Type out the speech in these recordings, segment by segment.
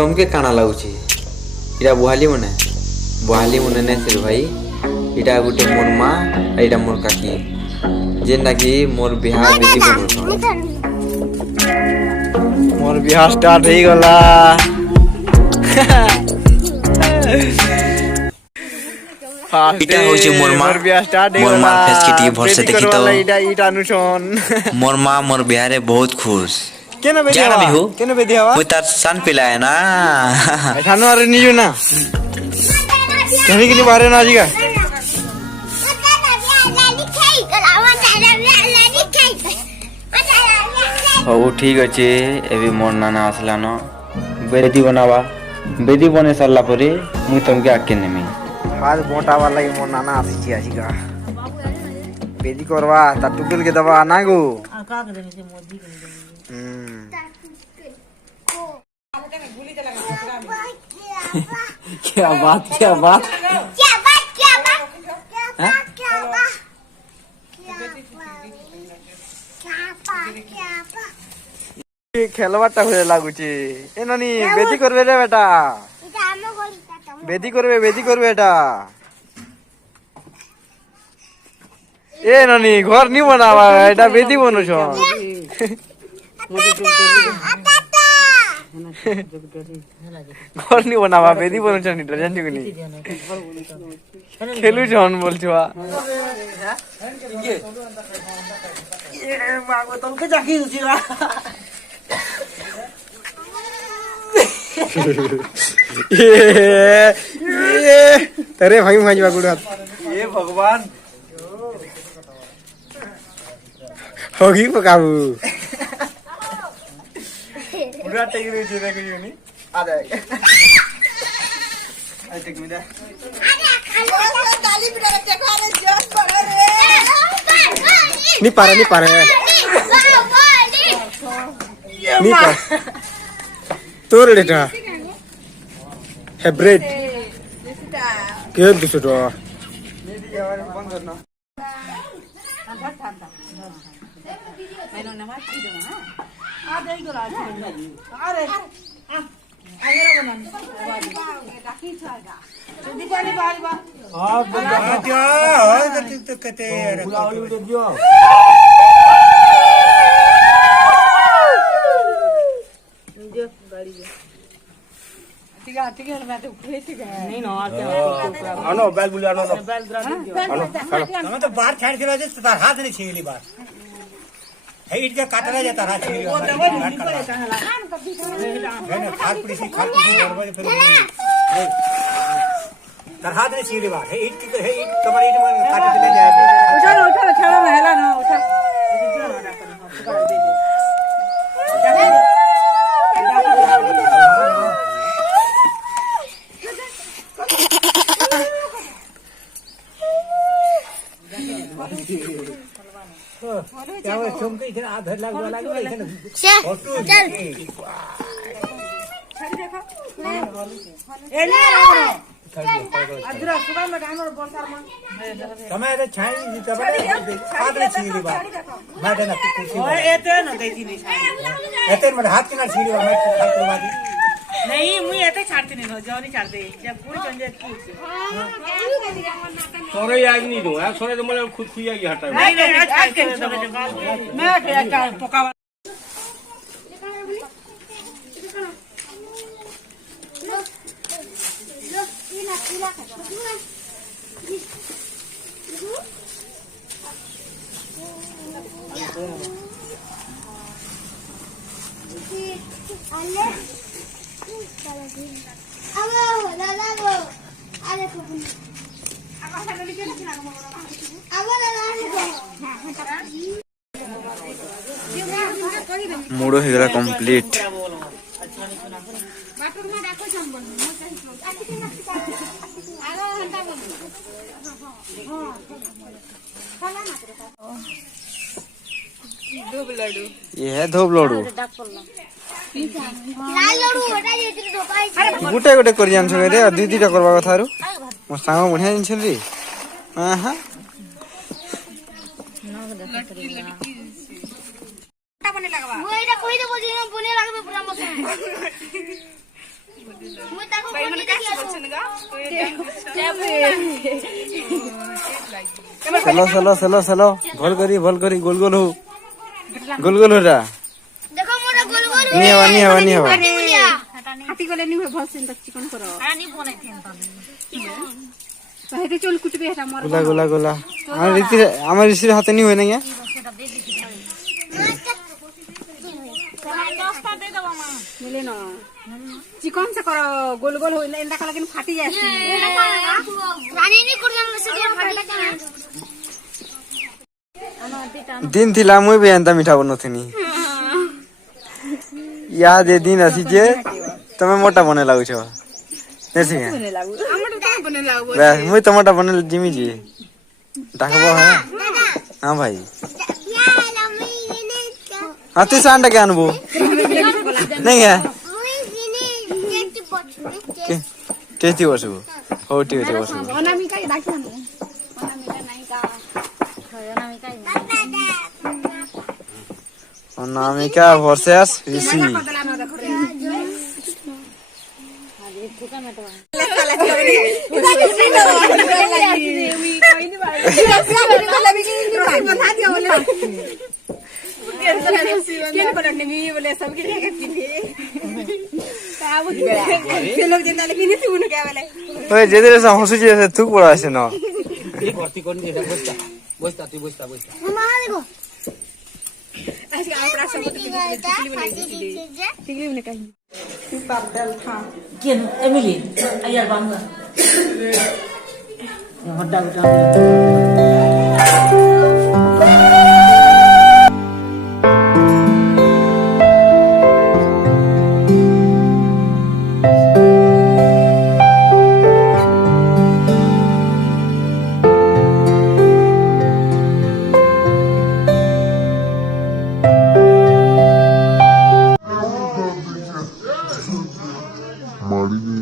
तुमके काना लगुची इटा बुहाली मने ने से भाई इटा गोटे मोर माँ इटा मोर काकी जेनटा कि मोर बिहार बेटी बनौछन मोर बिहार स्टार्ट हो गला इटा होची मोर माँ फेस के टी भर से देखी तो इटा अनुशन मोर माँ मोर बिहारे बहुत खुश केना बेदी जाना भी हो केना बेदी हवा वो तार सन पिलाए ना थानो अरे निजो ना कहीं के बारे ना जीगा हो ठीक अच्छे एबी मोर नाना आसला न बेदी बनावा बेदी बने सरला परे मुई तुमके आके नेमी आज मोटा वाला मोर नाना आसी आजीगा बेदी करवा ता टुकल के दवा आना गो क्या बात खेलवाटा हुए लागुची ए ननी बेदी करबे रे बेटा बेदी करबे बेटा ए ननी घर नहीं बनावा एटा बेदी बनो छो घर नहीं बनावा बेदी बनो छो नी डरन जुगनी खेलु छन बोल छवा ये मागो तुम के जाकी उसीरा ये तेरे भाई भाई बागुड़ा ये भगवान होगी पकाबू पूरा टेक रही थी देखो यूनी आ जाए आई टेक मी दा ताली बिना टेक वाले जोश पड़े रे नहीं पारे नहीं पारे तोर लेटा है ब्रेड के दूसरा तो बंद करना अनो बैल बुलिया अनो बैल अनो तो बाहर छाड़ के राजे तार हाथ नहीं छीली बात है इट का काटला जाता हाथ छीली वो खाल पड़ी दरवाजे पर तार हाथ नहीं छीली बात है इट तुम्हारे इट में काट के ले जाए उठा छाड़ा में हेला ना उठा क्या वो चमके इधर आधर लाग वाला इधर चल अदरा सुबह में टाइम और बोलकर मन समय तो छाई तबले पादले छीली बात मैं देना कुर्सी और एते न देती नहीं एते मत हाथ के ना छीली बात मैं खाल करवा दी नहीं मुई एते छाड़ती नहीं जो नहीं छाड़ते जब पूरी चंजे सोरे आज नहीं दूं यार सोरे तो मतलब खुद खुया की हटा नहीं आज के मैं क्या पका मूड हो गला कंप्लीट ये है धोब लड्डू गुटे गुटे कर जान छगे रे दुई दुईटा करबा कथा रु मो सांग बढ़िया जिन छली हां भाई मन काच बोलछन गा চলো চলো চলো চলো ভল করি গোল গোল হো রা देखो मोरा गोल गोल নি হবা हाथी गले नी भल से चिकन करो आनी बने थेन हेते चल कुटबे हेटा मोर গোলা আমার ঋষির হাতে নি হয় না গিয়া सेटा दे दी दस्ता दे दो मामा मिले न चिकन से करो गोल गोल हो इंदा का लेकिन फाटी जाए रानी नी कुरन से के फाटी দিন থিলা মুই বে এন্তা মিঠা বনথিনি ইয়াদ এ দিন আসি যে তুমি মোটা বনে লাগুছ নেছি बने लागू हमर तो बने लागू ব্যাস মুই তোমাটা বনে জিমি জি ডাকবো হ্যাঁ হ্যাঁ ভাই হাতে সান্ডা কে আনবো নেই হ্যাঁ টেস্টি বসবো হো ঠিক আছে বসবো अनामिका डाकी हम अनामिका नहीं का অনামিকা ভার্সেস ঋষি बदला न देखो रे ওই যেদের হসুচি আছে তুই পড়া আছে না ভর্তি করে দিয়ে বসতা বসতা তুই বসতা বসতা ¿Quién? Emily. Ayer bangga. Marini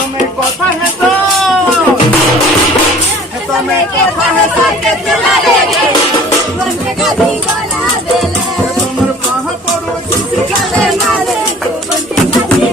तुम्हें कथा है तो तुम्हें कथा है तो के चला रे मन के गादी गला देले तुमर पाह पड़ो किसी गले मारे मन के गादी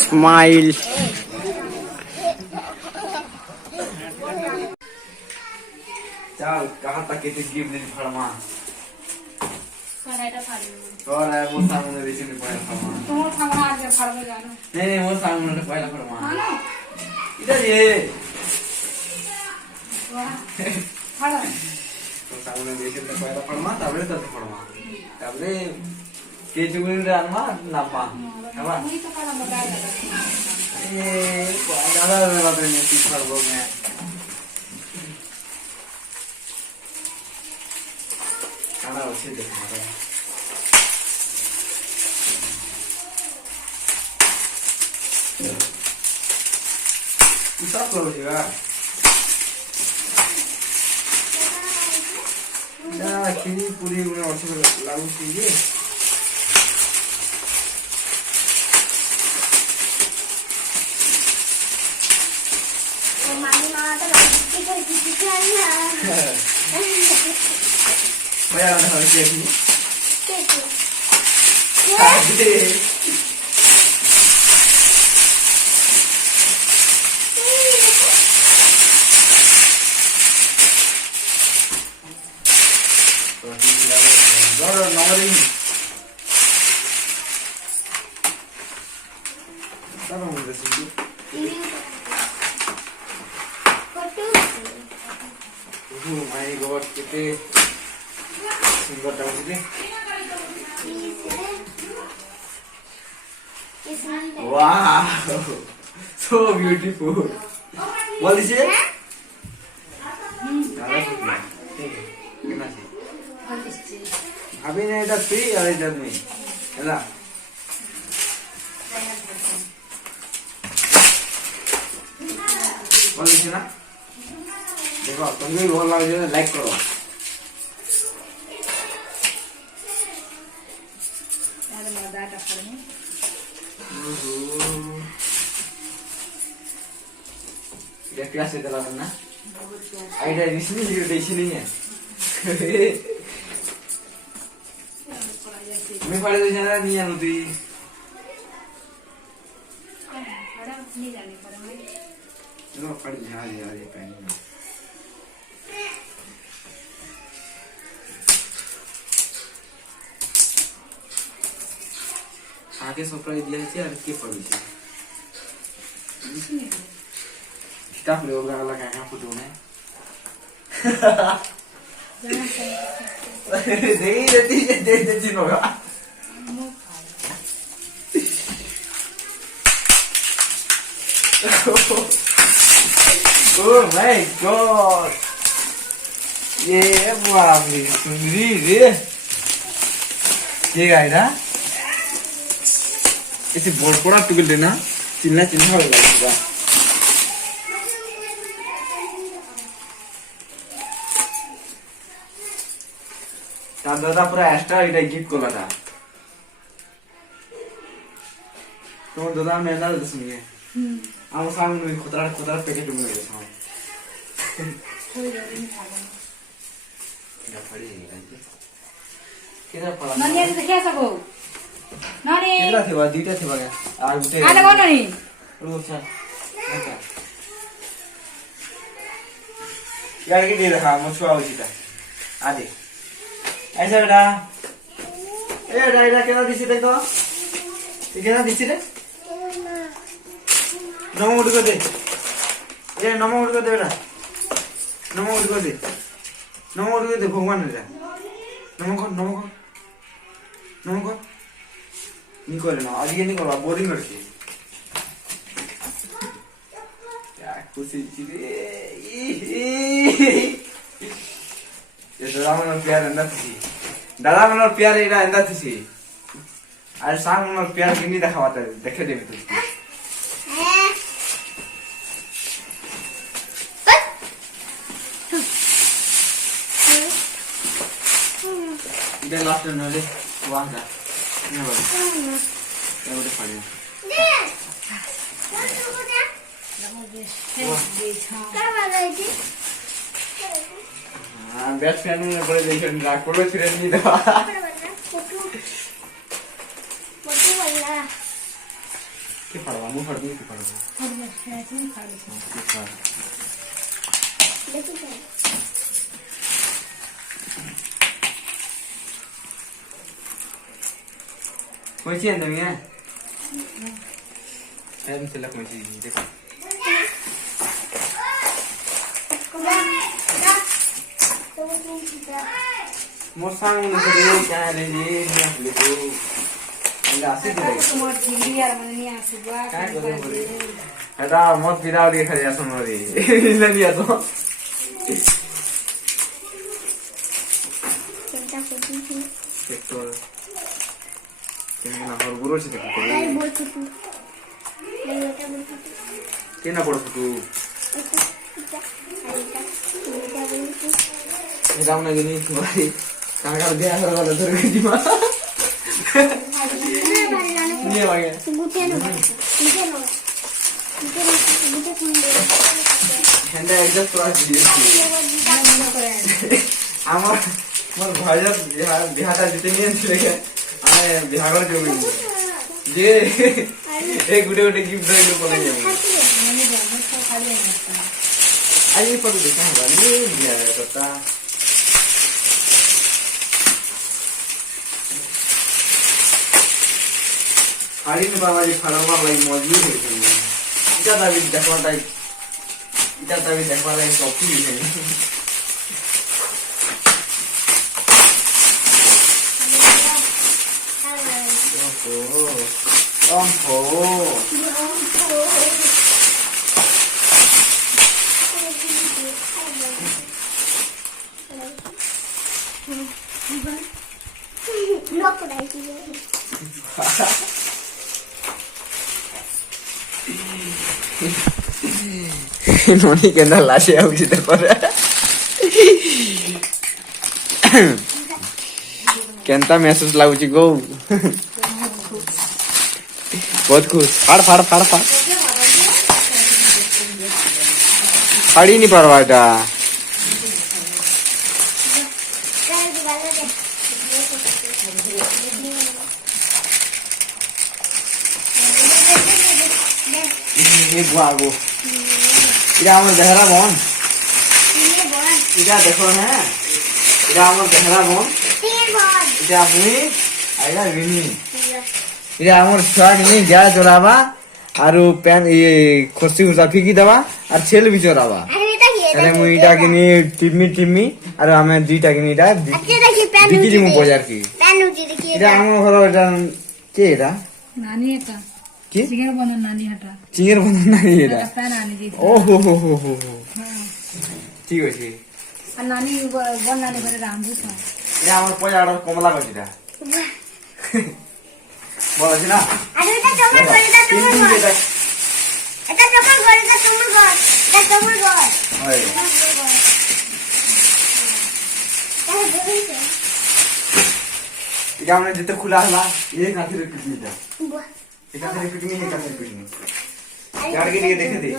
स्माइल चल कहाँ तक के गिफ्ट दे फरमा और है वो सामने बेचे में पड़ा फरमा नहीं वो सामने पहला फरमा इधर ये तो सामने बेचे में पहला फरमा तबले तो फरमा तबले के जुगुन रानमा नामा है बा ये ज्यादा वाला पे में तीन फरबो में खाना अच्छे देखा रहा है सब करो जीवा ना खीरी पूरी उन्हें अच्छे लागू कीजिए भैया ना हर चीज में Oh my god, कितने सुंदर डांस है। Wow, so beautiful. What is it? अभी नहीं इधर फ्री और इधर में, है ना? What is it ना? देखो तुम भी बहुत लाइक है लाइक करो ये क्या से चला ना आइडिया इसलिए वीडियो नहीं है मैं पढ़े तो जाना नहीं है नूती नहीं जाने पर मैं चलो पढ़ जा यार ये पहले মাকে সরপ্রাইজ দিয়েছে আর কি পড়িছে কিতাব রে ওগা লাগা না ফুটো না দেই দেতি নোগা Oh my god! ये बाप रे सुंदरी रे ये गाइडा इसे बोर्ड पड़ा टुकल देना चिल्ला चिल्ला हो जाएगा तार दादा पूरा एक्स्ट्रा इटा गिफ्ट को लगा तो दादा ने ना दसमिए हम सामने खुदरा पैकेट में ले जाओ केदा पड़ा ननी देखिया सबो ननी केदा थिबा दुईटा थिबा के आ गुटे आले कोन ननी रुचा यार के दे रहा मछुआ हो सीता आदे ऐसा बेटा ए डायरा केदा दिसी देखो ये केदा दिसी रे नमो उड़ को दे ए नमो उड़ को दे बेटा नमो उड़ को दे भगवान रे नमो को नहीं करे ना आज ये नहीं करो बोरिंग करके क्या खुशी रे ये दादा मन प्यार अंदर थी दादा मन प्यार इरा अंदर थी आज सांग मन प्यार किनी दिखावाता देखे दे तू इधर लास्ट में ले वहां जा ये बोल ये बोल पड़ी हां बेस्ट फ्रेंड ने बोले देखो राग पड़ो फिर नहीं दवा के पड़वा मुंह फड़ नहीं पड़वा कोई चीज नहीं है एम से लग कोई चीज देखो मोर सांग ने करे क्या रे ये ले तो लासी दे मोर जिंदगी यार मन नहीं आसुबा क्या करो बोले हटा मत बिराव दे खरिया सुन रे ले लिया तो सेक्टर केना हर गुरो से देखो केना पड़ो तू राम ना गनी भाई काका दे आ वाला धर के जीवा ये वागे हंडा एडजस्ट करा दिए আমার মোর ভাইয়া বিহাটা জিতে নিয়ে ছিলে আমি বিহা করে দেব যে এই গুটে গুটে গিফট দিলো বলে যাবো আই পড়ে দেখা হবে নি দিয়া কথা আরিন বাবাজি ফালামা ভাই মজবুত হয়েছে এটা দাবি দেখবা লাই কপি है नोनी के अंदर लाशे आउची त पर केंता महसूस लाउची गो बहुत खुश फाड़ फाड़ी नहीं परवाटा एक बागो इरा हमर देहरा बोन इरा देखो है इरा हमर देहरा बोन इरा मुई आइला विनी এটা আমার ছুয়া কিনি গ্যাস চড়াবা আর প্যান খসি খুসা ফিকি দেবা আর ছেলে বি চড়াবা তাহলে মুই এটা কিনি টিমি আর আমি দুইটা কিনি এটা বিকি দিমু বাজার কি এটা আমার ঘর এটা কে এটা নানি এটা কি চিকেন বনার নানি এটা চিংড়ি বন্ধন নাই এটা একটা নানি দিছে ও হো হো হো হো হো। ঠিক আছে আর নানি বন নানি করে রামবু খায় এটা আমার পয়সা কমলা গেছে এটা বলছি না হয়। এটা আমরা যেতে খোলা হলা এই কাঠের পিকনিকটা এই কাঠের পিকনিক এই কাঠের পিকনিক গাড়ি নিয়ে দেখে দিই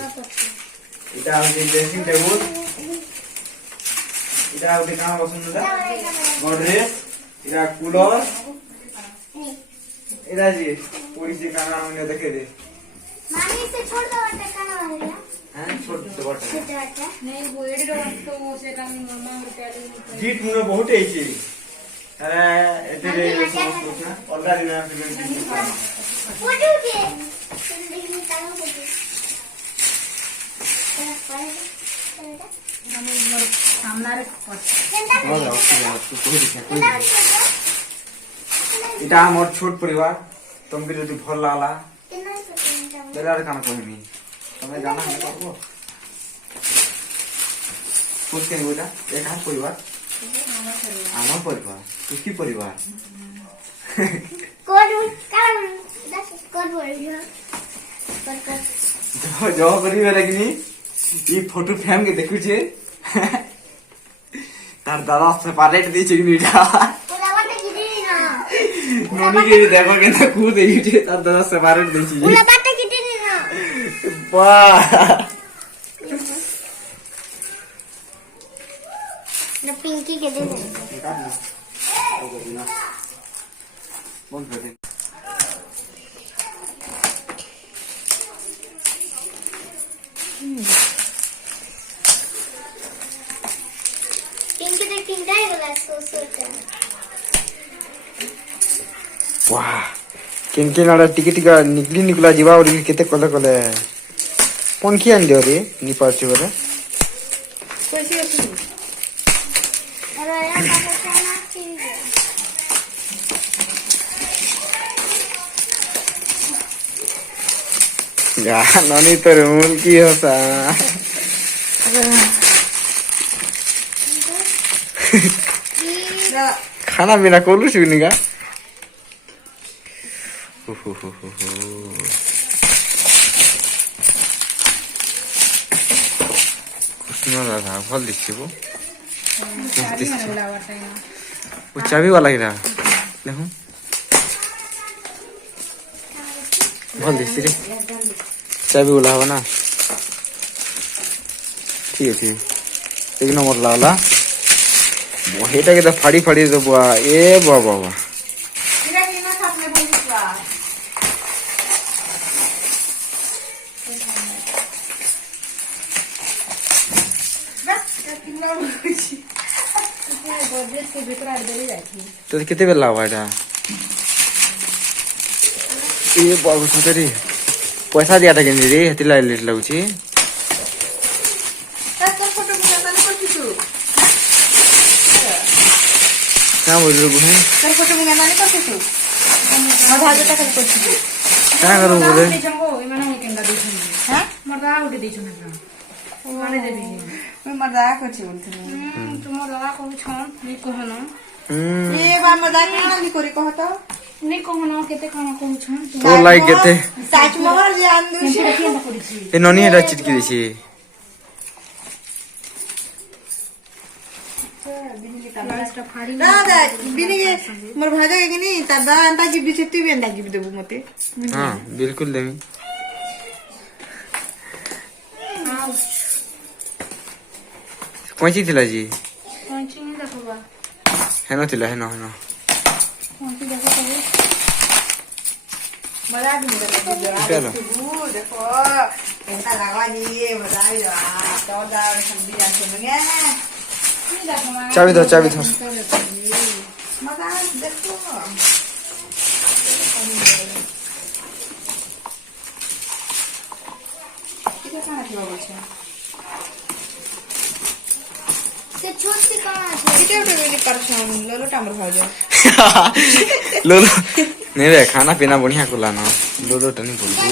এটা হচ্ছে ড্রেসিং টেবিল এটা হচ্ছে কানা পছন্দটা গডরেজ এটা কুলার এটা যে পরিচয় কানা আমাকে দেখে দে হ্যাঁ ছোট বড়টা नहीं वो एडी डॉट तो वो से काम मामा और प्याले গিট মুনে বহুত এইছে আরে এতে রে সমস্ত না অলরেডি না सामना रे এটা আমার ছোট পরিবার তোমাকে যদি ভাল লাগলা তাহলে আর কানা কইবি তুমি জানা আমি করবো কোন কেন ওটা এক হাত পরিবার আমার পরিবার তুই কি পরিবার জব করিবে রাখিনি এই ফটো ফ্রেম কে দেখুছে তার দাদা সেপারেট দিয়েছে কিনি এটা ননিকে দেখো কেন খুদ এইছে তার দাদা সেপারেট দিয়েছে বাহ पिंकी के दे बंद कर दे पिंकी तो पिंका ही बोला सो वाह किन आड़ा टिके टिका निकला जीवा और केते कले कले कौन की आन दियो रे नी पारछे बोले कैसे है अरे यार बाबा खाना चाहिए या ननी तो रूल की होता खाना बिना कोलू सुनी का दादा भल दिखे वो वो चाबी वाला ही रहा देखो भल दिखे रे चाबी वाला हो ना ठीक है ठीक एक नंबर लाला এটা কে ফাড়ি ফাড়ি দেব এ বাবা বাবা এটা কি না খাপলে বলিস বা তো কেতে বেলা হবা এটা এ বাবু সতেরি পয়সা দিয়া থাকে রে হেতি লাইট লাগুছি क्या बोल रहे हो बहन तर फोटो में गाना नहीं करते तू मजा आ जाता कल करती तू क्या करूं बोले देखो इमाने हो केंदा देखो हां मरदा उठे देछो ना माने देबी मैं मरदा करछि बोलते तुम मरदा को छन नहीं कहनो ए बा मरदा काना नहीं करी कहतो नहीं कहनो केते काना कहू छन तो लाइक केते साच मोहर जे आंदु से केंदा करिछि ए ननी एटा चिटकी देछि दादा बिनी के मोर भाजा के नहीं दादा अंता की भी छत्ती भी अंता की भी देबो मते हां बिल्कुल देमी कोंची थिला जी कोंची नहीं देखबा हेनो थिला हेनो हेनो कोंची देखो तो मजा भी नहीं चलो देखो एंता लावा जी मजा आ तो दा समझी जाते मंगे चाबी दो चाबी दो मजा देखो কানা কিবা বলছে ସେ ଛୋଟି କଣ ଅଛି এটা ওটা বেরি পারছন ললোটা আমার ভাই যায় लोलो नहीं रे खाना पीना बढ़िया कुला ना लोलो टनी बोलबो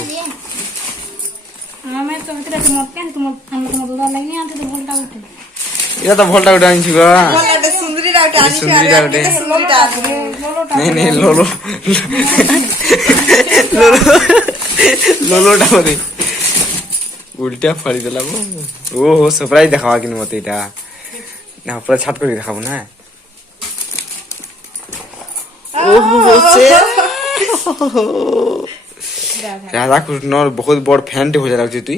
ଆମେ ତ ଭିତରେ ତୁମ କେନ୍ ତୁମ ଆମେ ତୁମ ଦୁଧା ଲାଗି ଆଣ୍ଠୁ ତ ଭଲଟା ଉଠେ इला तो भोल्टा उड़ा नहीं छिबा বলাটা সুন্দরীটা ওটা আনি সুন্দরীটা ওটা। সুন্দরীটা नहीं नहीं लोलो लोलो लोलो डावरे उल्टा फाड़ी देला वो ओहो सरप्राइज देखावा कि मते इटा ना पूरा छाट कर देखाबो ना ओहो से राधा कृष्ण बहुत बड़ फैन हो जा लागछ तू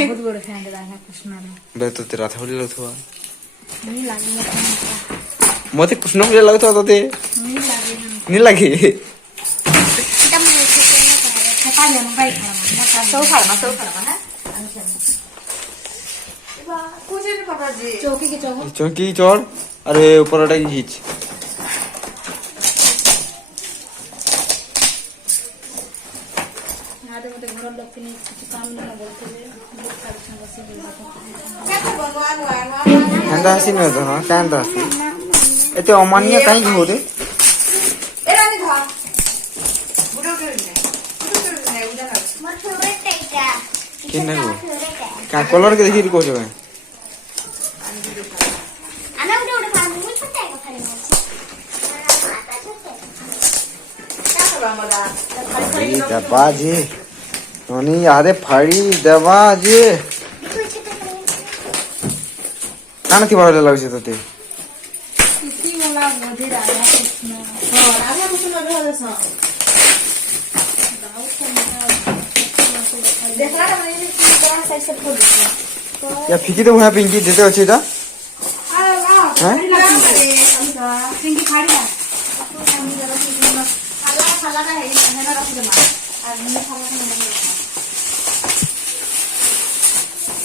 ବହୁତ ବଡ଼ ଫ୍ୟାନ୍ ରାଧା କୃଷ୍ଣର बे तो तेरा था बोले लगथवा ନି ଲାଗେ मते कृष्ण बोले लगथवा तते ନି ଲାଗେ नहीं लगे এটা ମୁଁ খেতা জানো বাই খাওয়া সব খাড়া না কুজে পাপা জি চৌকি কি চৌক चौकी चढ़ अरे ऊपर उठा की खींच ଆରେ ମତେ ଘର ଲୋକ ନି କିଛି କାମ ନା ବୋଲଥିଲେ ବହୁତ ସାରା ବସି কেন বনওয়ান ওয়ান एंदा हसी न तो ना कांदा हसी एते अमान्य काई हो रे এরা নি ধর বুড়ো করে নে উড়া না ମୋର ଫେଭରେଟ ଏଇଟା किन ना ଫେଭରେଟ का कलर के देखि को छबे ଆମେ ଗୋଟେ ଗୋଟେ ଖାଲି ମୁଁ ଛୋଟ ଏକ ଖାଲି ଅଛି ମାତା ଛୋଟ কাকা বামরা फाड़ी दबा जी नोनी यारे फाड़ी दबा जी काना थी बारे लागछ तते କିଛି ଗଲା ବୋଧେ ରାଧା କୃଷ୍ଣ রাধা কুসুম রহদস দেখলা না মানে কি করা সাইজ সেট করে দিছে या फिकी तो वहां पिंकी देते अछि ता हैं পিঙ্কি খাড়িয়া আমি জরা সুন্দর খালা খালা না হেই না রাখি দে মা আর নি খালা না না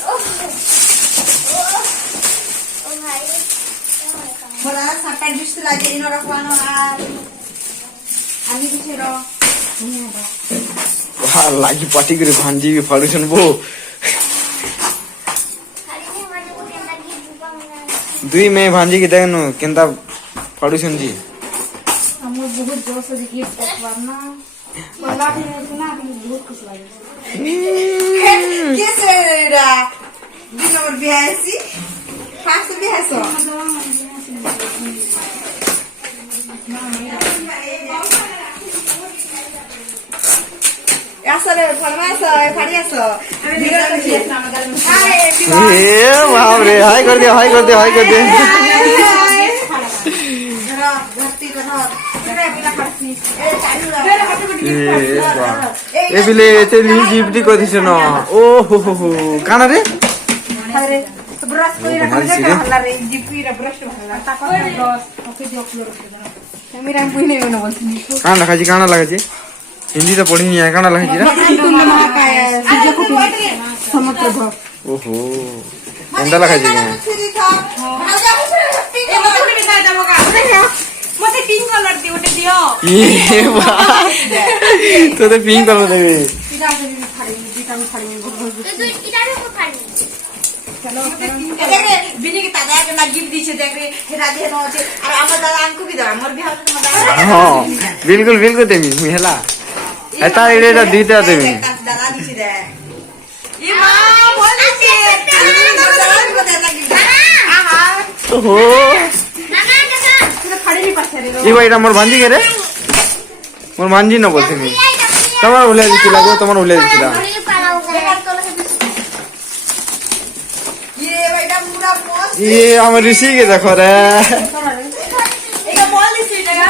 ও ভাই বড়া সাটা ডিশ লাগে ইনো রাখবানো আর আমি কিছু র वाह लागी पार्टी करे भांजी भी फाड़ुछन बो ଖାଲି ନି ମାନେ ଗୋଟେ ଲାଗି ଦୁବା ମନା दुई में भांजी की देखनो केंदा फाड़ुछन जी ଆମର ବହୁତ ଜୋର ସେ ଗିଫ୍ଟ ପକବାର ନା ବଲା ବି ନା ବହୁତ ଖୁସି ଲାଗେ কেসে রা দুই নম্বর বিয়া আছি ফার্স্ট বিয়া আছো আসলে ফরমাইছ ফাড়ি আছো আমি ভিডিও করছি হাই ए बाप रे हाय कर दे हाय कर दे हाय कर दे ভর্তি করো রে বিলা ফাড়ছি এ চালু ए वाह ए बिले एते ली गिफ्ट को दिस न ओ हो काना रे আরে ব্রাশ কই তোমার রাখা সিরে? হলা রে জিপি রে ব্রাশ হলা তাকো ব্রাশ ওকে জো ফ্লোর আমি রাম বুইনে না বলছি काना लगा जी काना लगा जी हिंदी तो पढ़ी नहीं है काना लगा जी रे সূর্য কুটি সমুদ্র ভব ओहो केंदा लगा जी ने মতে পিঙ্ক কালার দি ওটা দিও ये वाह तो पिंक कलर देबे পিরা দেবি ফাড়ি দিতাম ফাড়ি তো তুই ইটারে কো খালি দেখরে বিনি কি দাদা কে না গিফট দিছে দেখরে হেরা দে ন আছে আর আমার দাদা আনকু কি দাও আমার বিহার তো দাদা हां बिल्कुल बिल्कुल देबी मुहेला एता एटा दीता देबी দাদা দিছে দে ই মা বলিছে দাদা কো দাদা গিফট আহা ओहो না না দাদা তুই ফাড়ি নি পাছে রে ये भाई मोर भांजी के रे मोर भांजी न बोलते मी তোমার উলে দিছিলা গো তোমার উলে দিছিলা ঘরে পালাও বেকার তোলা ये बेटा पूरा मस्त ये हम ऋषि के देखो रे এটা বল দিছে এটা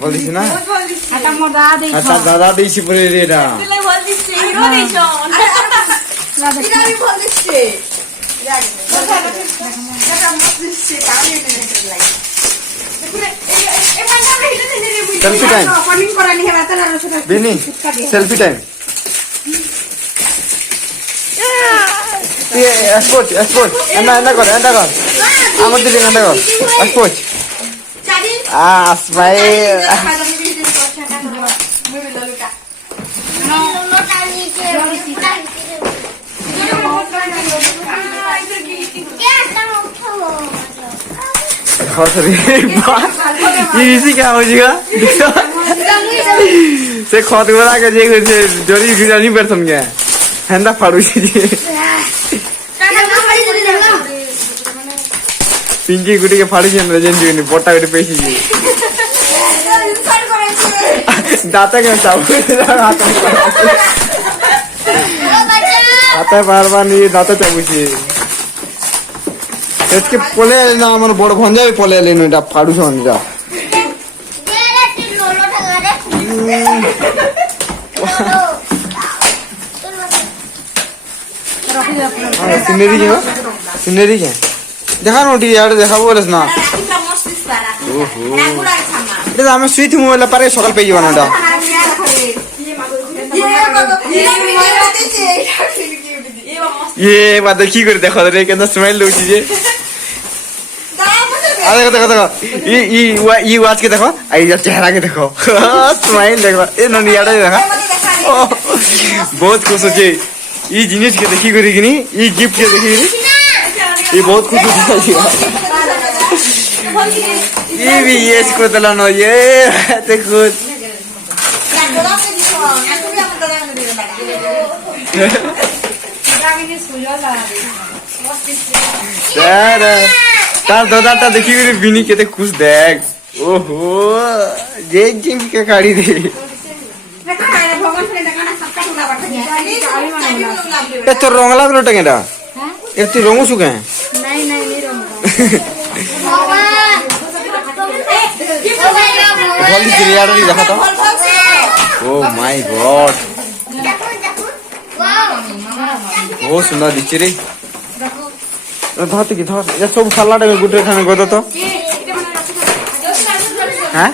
বলিস না বল দিছে এটা মোর দাদা দেই আচ্ছা দাদা দিছি পরে রে এটা তুই বল দিছে হিরো দিছো এটা আমি বল দিছে এটা মস্ত দিছে কারণ এটা লাগে এ পান্ডা রে হিরো দিছে রে বুঝি সেলফি টাইম কমেন্ট করা নি হেবা তারা রসটা বিনি সেলফি টাইম ये स्पोर्ट स्पोर्ट एंडा कर আমার দিকে এন্ডা কর স্পোর্ট চাবি আস ভাই লোটা নিচে ଦେଖ ସରି ଇସି କା ହଉଛି ଗା ସେ ଖତ ଗୁଡାକ ଯେ ସେ ଜରି ଜାଣି ପାରସନ୍ କେ ହେନ୍ତା ଫାଡୁଛି ଯେ ପିଙ୍କି ଗୁଟିକେ ଫାଡୁଛି ଆମେ ଯେମିତି ବଟା ଗୋଟେ ପେସି ଦାତା କେ ଚାଉ ହାତ ବାରବାର ନିଏ ଦାତା ଚାବୁଛି ଏତକେ ପଳେଇ ଆଇଲେ ନା ଆମର ବଡ ଭଞ୍ଜା ବି ପଳେଇ ଆଇଲେନି ଏଇଟା ଫାଡୁଛନ୍ ଏଇଟା ସିନେରୀ କେ ସିନେରୀ କେ দেখা নো টি ইয়ার দেখাবো বলেছ না এটা আমি সুইট মোবাইল পারে সকাল পেয়ে যাবো না এটা ये बात की कर देखो रे केना स्माइल दउची जे आ देखो देखो देखो ई वाच के देखो आई जा चेहरा के देखो स्माइल देखो ए ननी याडा देखो बहुत खुश हो जे ई जिनिस के देखी करी किनी ई गिफ्ट के देखी किनी ये बहुत खुश हो ये भी ये इसको तलानो ये ते खुद तार दादा देखी बिनी केते खुश देख ओहो जे जिम के गाड़ी दे ए तो रंगला लोटा केडा ए तू रंगु सुके नहीं नहीं नहीं रंग जल्दी चिड़ियाड़ा देखा तो ओ माय गॉड बहुत सुंदर दिखছে रे धरते की धर ये सब सलाड में गुटे खाने गदो तो हैं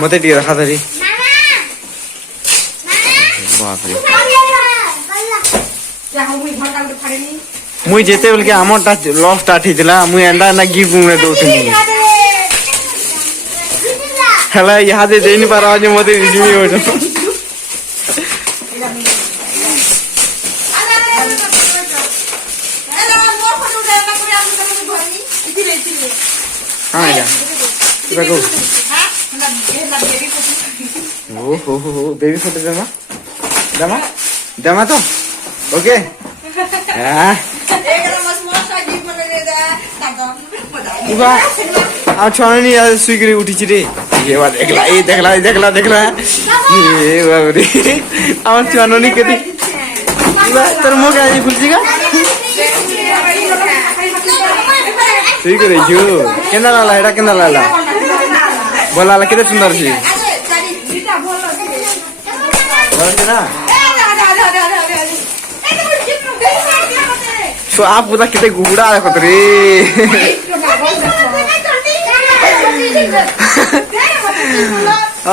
मते टी रखा था रे बाप रे मुई जेते बोल के हमरटा लॉस स्टार्ट हितला मुई एंडा ना गिफ्ट में दोथि हला यहाँ दे नहीं पा रहा जो मते रिसीव हो जाओ हाँ या देखो हो बेबी फोटो देमा देमा देमा तो ओके हाँ आप छोड़ने नहीं यार स्वीकृति उठी चिरे ये बात देखला ये देखला ये देखला देखला ये बाबरे आप छोड़ने नहीं कभी तेरे मुँह क्या ये खुशी का स्वीकृति जो कितना लाला है कितना लाला बोला ला कितना सुंदर सी बोला ना तो आप पता कितने गुड़ा है खतरे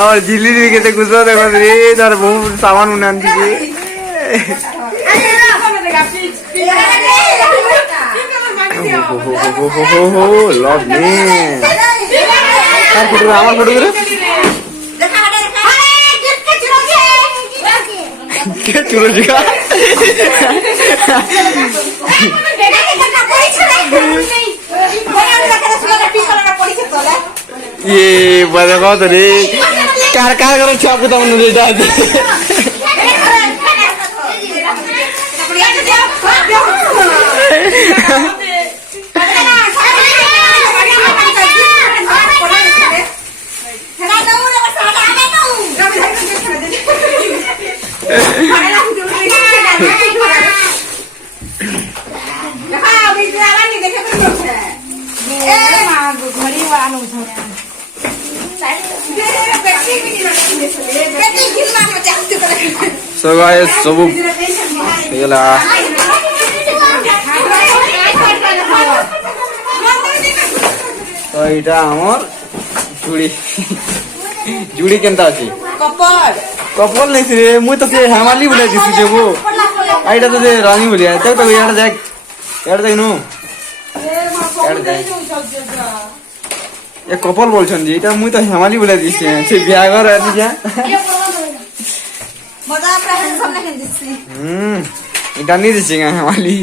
और दिल्ली भी कितने गुस्सा देखो रे इधर बहुत सामान उन्हें दीजिए हो लव मी यार फोटो आवाज फोटो करो क्या चुरो जी का ये बड़ा तो रे कार कार करो छाप तो मन ले डाल So guys, सब येला तो इटा हमर जुड़ी जुड़ी केनता अछि कपल कपल नहीं रे मु तो से हमाली बोले दिसि जे वो आइटा तो जे रानी बोलिया तक तो यार देख नु यार देख ये कपल बोलछन जी इटा मु तो हमाली बोले दिसि से बियागर आदि जा मजा प्राण सामने के दिसि इटा नहीं देगा वाली